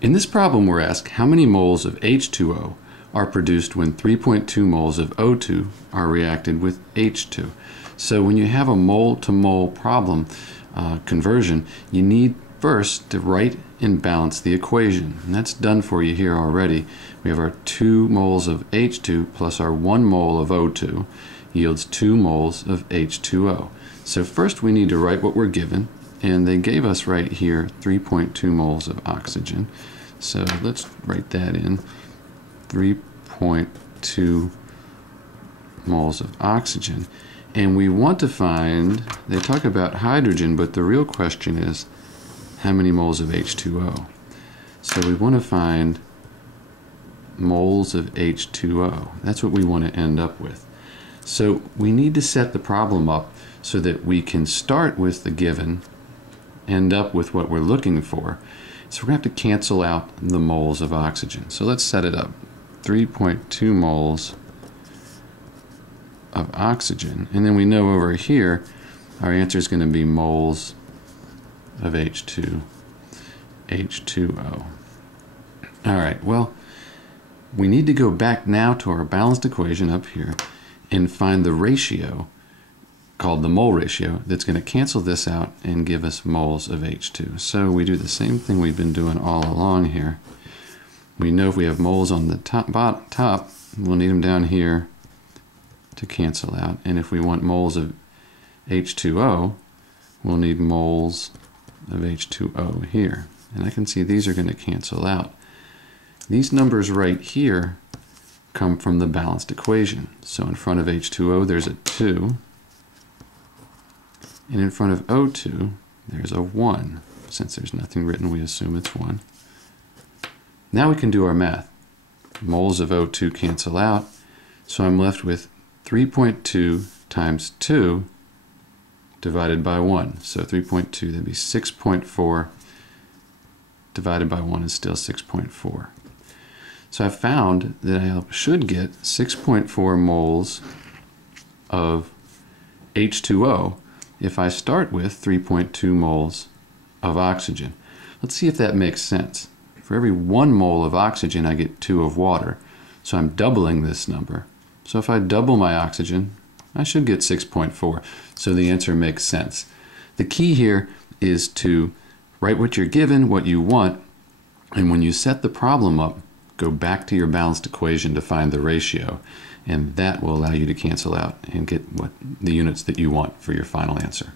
In this problem, we're asked how many moles of H2O are produced when 3.2 moles of O2 are reacted with H2. So when you have a mole-to-mole problem conversion, you need first to write and balance the equation. And that's done for you here already. We have our 2 moles of H2 plus our 1 mole of O2 yields 2 moles of H2O. So first we need to write what we're given, and they gave us right here 3.2 moles of oxygen. So let's write that in. 3.2 moles of oxygen. And we want to find, they talk about hydrogen, but the real question is how many moles of H2O. So we want to find moles of H2O. That's what we want to end up with. So we need to set the problem up so that we can start with the given, end up with what we're looking for. So we're going to have to cancel out the moles of oxygen. So let's set it up. 3.2 moles of oxygen. And then we know over here our answer is going to be moles of H2O. All right, well, we need to go back now to our balanced equation up here and find the ratio called the mole ratio that's going to cancel this out and give us moles of H2. So we do the same thing we've been doing all along here. We know if we have moles on the top, we'll need them down here to cancel out. And if we want moles of H2O, we'll need moles of H2O here. And I can see these are going to cancel out. These numbers right here come from the balanced equation. So in front of H2O, there's a 2. And in front of O2, there's a 1. Since there's nothing written, we assume it's 1. Now we can do our math. Moles of O2 cancel out, so I'm left with 3.2 times 2 divided by 1. So 3.2, that'd be 6.4 divided by 1 is still 6.4. So I found that I should get 6.4 moles of H2O if I start with 3.2 moles of oxygen. Let's see if that makes sense. For every 1 mole of oxygen, I get 2 of water. So I'm doubling this number. So if I double my oxygen, I should get 6.4. So the answer makes sense. The key here is to write what you're given, what you want, and when you set the problem up, go back to your balanced equation to find the ratio, and that will allow you to cancel out and get the units that you want for your final answer.